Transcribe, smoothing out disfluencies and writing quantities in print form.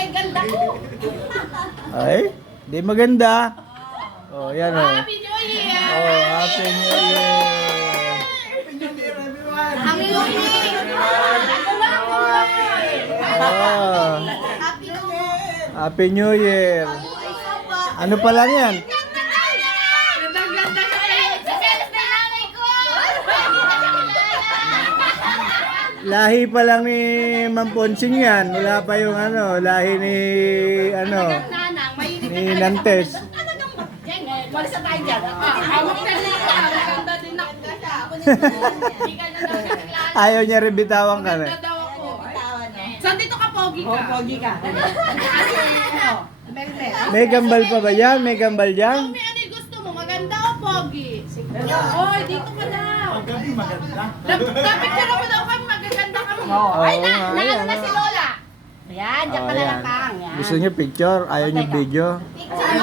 kay ganda ko. Ay, di maganda. Oh, yan oh. Happy New Year! Oh, Happy New Year. Ang New Year! Oh, Happy New Year! Happy New Year. Ano pa lang yan? Ganda-ganda ka rin! Sa selos na nanay ko! Lahi pa lang ni Ma'am Ponsing yan. Wala pa yung lahi ni Nanang, mahilig ni Nantes. Talagang Jengel, walis na tayo dyan. Hawak na rin ako. Maganda din ako. Hindi ka na daw kakilala. Ayaw niya rin bitawan ka na. Ganda daw ako. Saan dito ka, Pogi ka? Pogi ka. May gambal pa ba yan? May gambal dyan? May ano yung gusto mo? Maganda o Pogi? Oy, dito ka daw. Dapat ka naman daw kami magaganda kami. Ay, naano na si Lola. Ayan, dyan ka na lang kang. Gusto niyo picture? Ayaw niyo video? Picture.